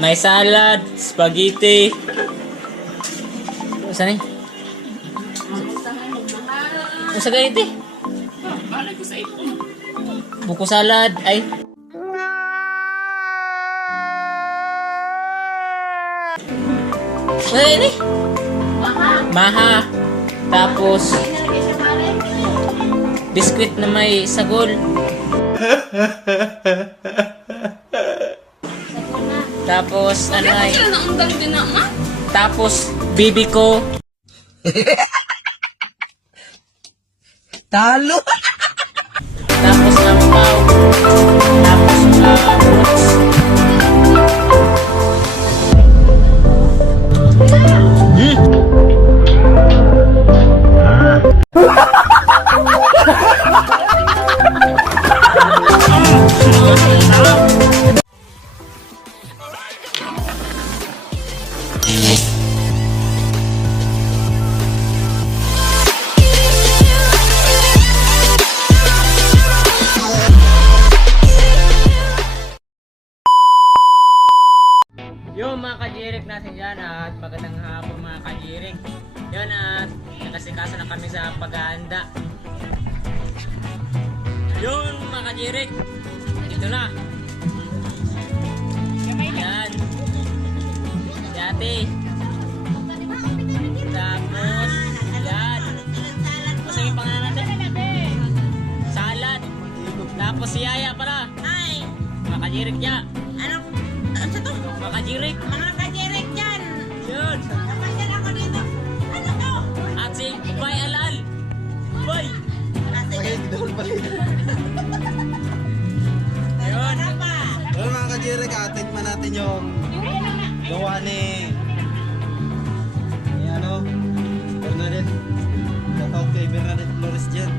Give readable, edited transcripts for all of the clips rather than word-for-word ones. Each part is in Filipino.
May salad, spaghetti. Saan eh? Ang spaghetti? Malay ko sa ito. Buko salad. Ay. Ano yun eh? Maha. Tapos biskwit na may sagol. Tapos ano ay? Tapos bibi ko. Talo! Tapos lampaw. Tapos fruits. Yung mga kajirik natin dyan at magandang hapon mga kajirik. Yun at nakasikaso na kami sa paghahanda. Yun mga kajirik. Ito na. Yan. Yati. Tapos yan. Kasi yung pangalan natin. Salad. Tapos si Yaya pala. Ay, Mga kajirik niya. ano sa to? Mga kajirik. Mga kajerek dyan. Yun. Napansin ako dito. Ano to? At si Bay Alal. Bay. Yun. Ano pa? Well, mga kajirik, tikman natin yung gawa ni ano, Bernadette. Shoutout kay Bernadette Flores dyan.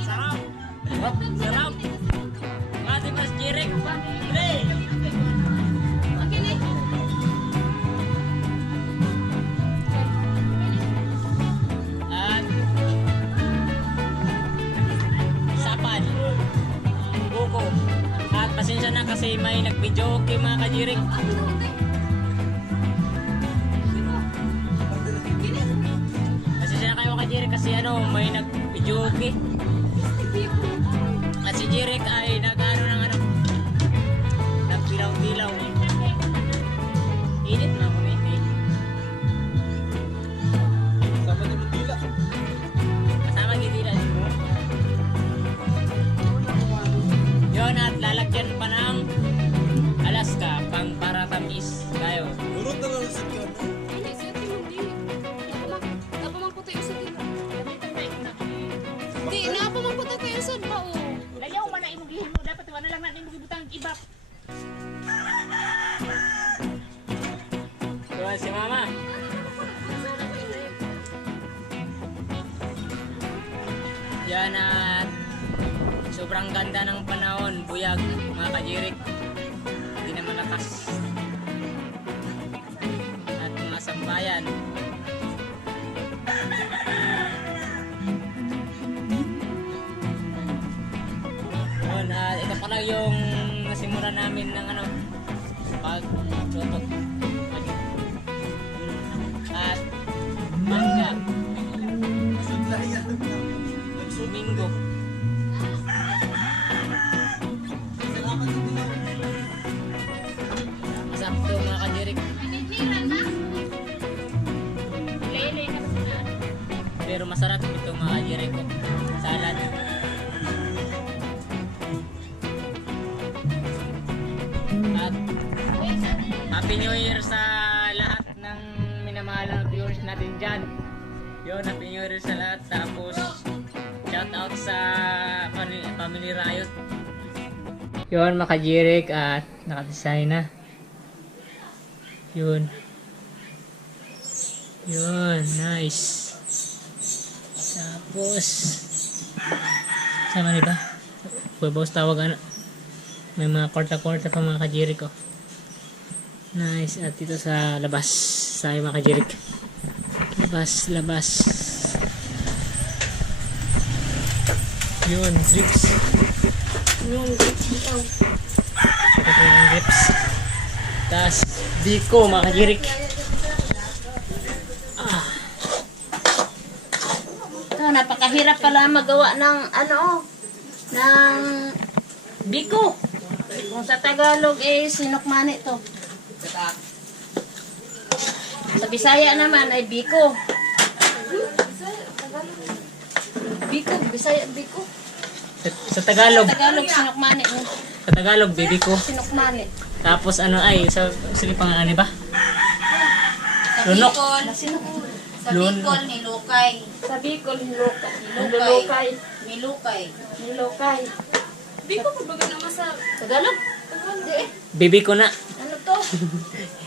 Sarap. Sarap. Mati mas jirik. Pre. At sapan. Buko. At pasensya na kasi may nag-video okay mga kajirik. Pasensya na kayo kajirik kasi ano may nag-video okay. At si Jirik ay nag-ano ng ano, nagpilaw-pilaw. Init na kumiti. Sama ni Mutila. Kasama gitila mo. Yun at lalagyan pa ng Alaska pang para tamis tayo. Lurot na lang sa yun. Di na pa man puta tayo sa mao. Layaw man na imong gihimo dapat wala lang na imong gibutang ibap. Yun si Mama. Yan at sobrang ganda ng panahon, buyag mga kajirik. Hindi na malakas. At mga sambayan. Yun, ito pala yung nasimula namin ng ano, pagluto. At mangga. Domingo. Masarap to mga kajirik. Pero masarap ito mga kajirik ko. Salad. At Happy New Year sa lahat ng minamahal na viewers natin dyan. Yun, Happy New Year sa lahat. Tapos shout out sa Family Riot. Yun, makajirik at nakadesign na. Yun. Yun, nice. Tapos sama niba? Pwede tawag ano? May mga kwarta-kwarta pa mga kajirik ko. Nice. At dito sa labas tayo mga kajirik. Labas. Yun, grips. Ito po yung grips. Tapos, biko mga kajirik. Ito, napakahirap pala magawa ng ng biko. Kung sa Tagalog sinukmani to. Sa Bisaya naman ay biko. Bisaya, biko. Sa Tagalog. Tagalog, sinukmani. Sa Tagalog, bibiko. Sinukmani. Tapos sige pang ano ba? Sa Lunok. Bicol, sa Bicol, nilukay. Sa Bicol, nilukay. Nilukay. Nilukay. Biko pa baga naman sa... Tagalog? Hindi eh. Bibi ko na. Ano to?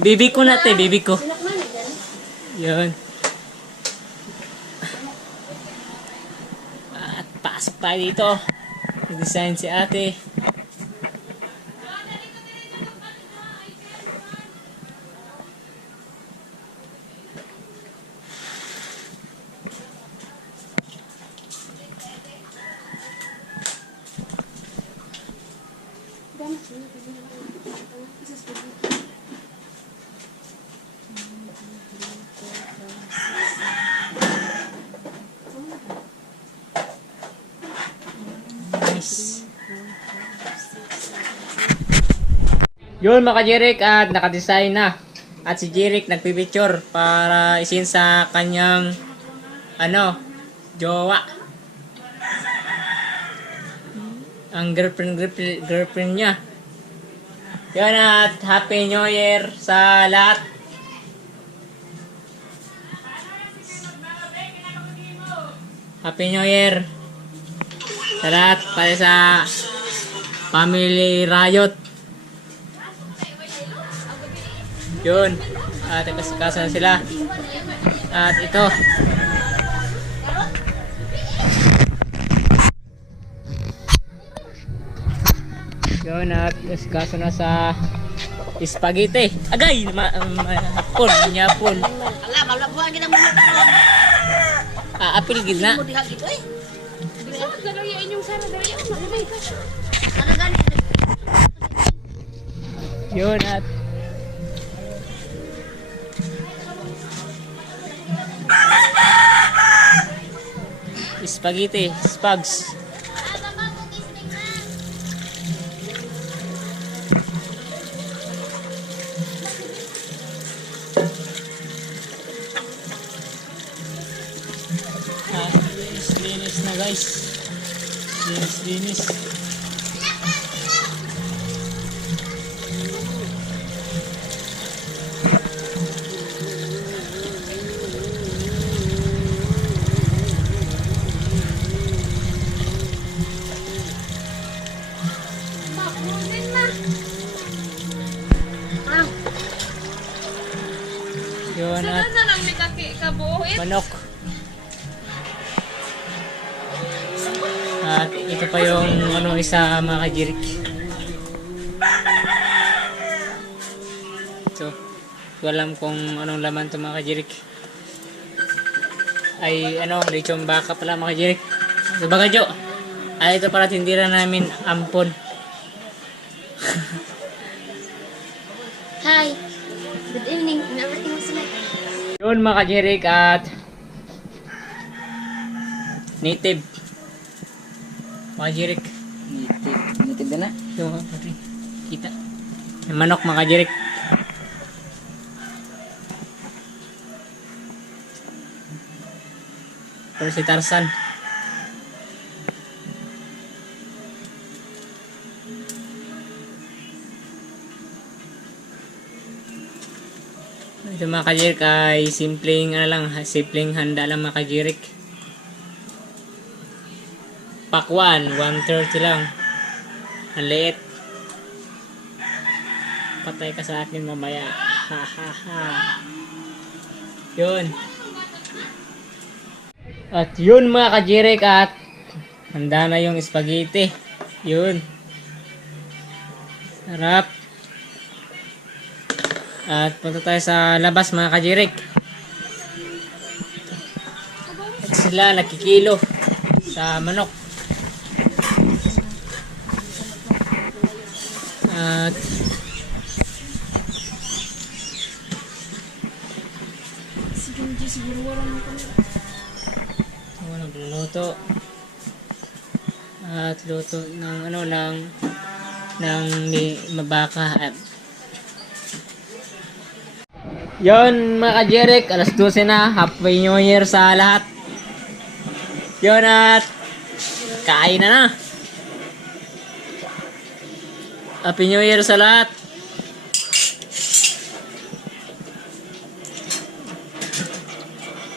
Bibi ko na bibi ko. Sinukmani yan. Yun. At pasok tayo dito. Nag-design si ate. Nice. Yun mga Jeric, at nakadesign na. At si Jeric nagpipicture para isin sa kanyang jowa. Ang girlfriend niya. Yun, at Happy New Year sa lahat. Happy New Year sa lahat, para sa Family Riot. Yun, at kasikasan sila. At ito, yun, at kasikasan na sa spaghetti. Agay! Hapon, nyapon. Ala, malabuhan kita mo. Apil gid na. Mo diha gito eh. Saan galayain yung sana galayain? Makulay ka. Ano gani? Yun, at spaghetti, spags. Linis na guys. Linis. Yun, at Saan na lang may kabuuin? manok. At ito pa yung isa mga kajirik. So, hindi ko alam kung anong laman to mga kajirik. Ay lechong baka pala mga kajirik. So baga Jo, ito para tindira namin ampon. Hi. Good evening. And everything was like... Yun mga kajirik, at native mga kajirik. Native na na. So, kita. Yung manok mga kajirik. Pero si Tarzan. Ito mga kajirik ay simpleng handa lang mga kajirik. Pakwan, 130 lang. Ang liit. Patay ka sa akin mamaya. Ha ha ha. Yun. At yun mga kajirik, at handa na yung spaghetti. Yun. Sarap. At punta tayo sa labas mga kajirik. At sila nakikilo sa manok. At nagluluto. At luto ng ano ng mabaka. Yon mga kajerik, alas 12 na. Happy New Year sa lahat. Yon at kain na. Happy New Year sa lahat.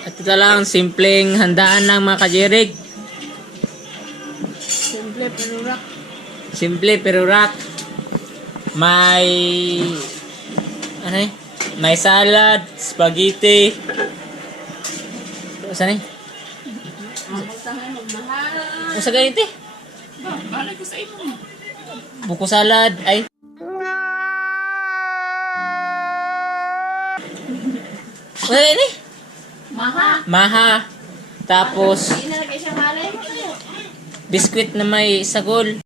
At ito lang, simpleng handaan lang mga kajerik. Simple pero rock. May ano eh? May salad, spaghetti. Saan eh? O sa ganito eh? Balay ko sa imo. Buko salad. Ay. Ano yun eh? Maha. Tapos Inalagay siya malay mo na. biskwit na may sagol.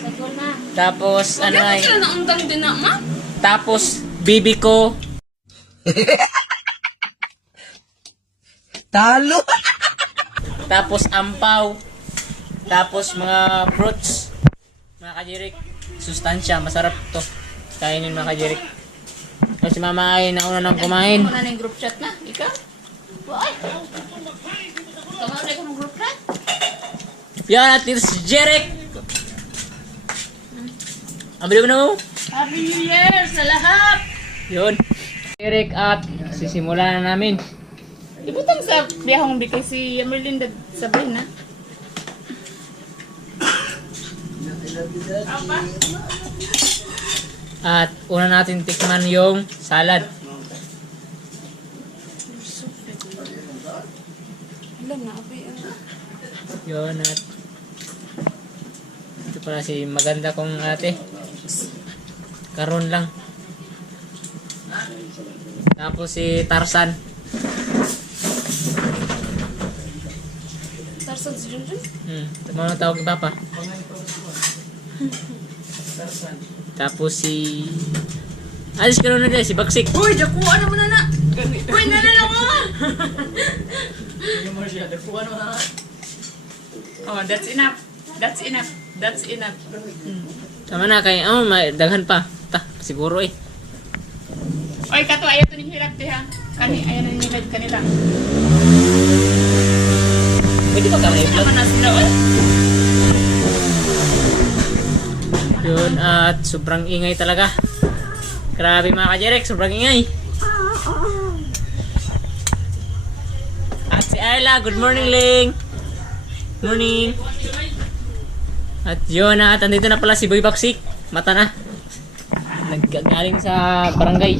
Sagol na. Tapos ano ay? Sila naundang din na, ma? Tapos bibi ko. Talo! Tapos ampaw. Tapos mga fruits. Mga kajirik. Sustansya. Masarap to. Kainin mga kajirik. Kasi mama ay nauna nang kumain. Ano na yung group chat na? Ikaw? Ay! Tama na yung group chat? Yan at it's Jeric. Abili mo na mo. Happy New Year sa lahat! Yun. Jeric at sisimulan na namin. Ibutang sa biyahong bikay si Merlinda sabay na. At una natin tikman yung salad. Alam na, okay. Yun at ito pala si maganda kong ate. Karon lang. Tapos si Tarzan. Tarzan si Junjun? Tama na tawag ba pa? Tapos si alis ka na si Baksik. Uy, jakuan naman na na! Uy, nalala mo! Oh, that's enough. That's enough. That's enough. Tama na kay daghan pa. Ta, siguro eh. Oy, kato ayaw to ning hirap diha. Kani ayaw na nila kanila. Pwede ba kami i-vlog? Naman na sila oy. Yun at sobrang ingay talaga. Grabe mga kajerek, sobrang ingay. At si Ayla, good morning Ling. Morning. At yun at andito na pala si Boy Baksik. Mata na. Naggaling sa barangay.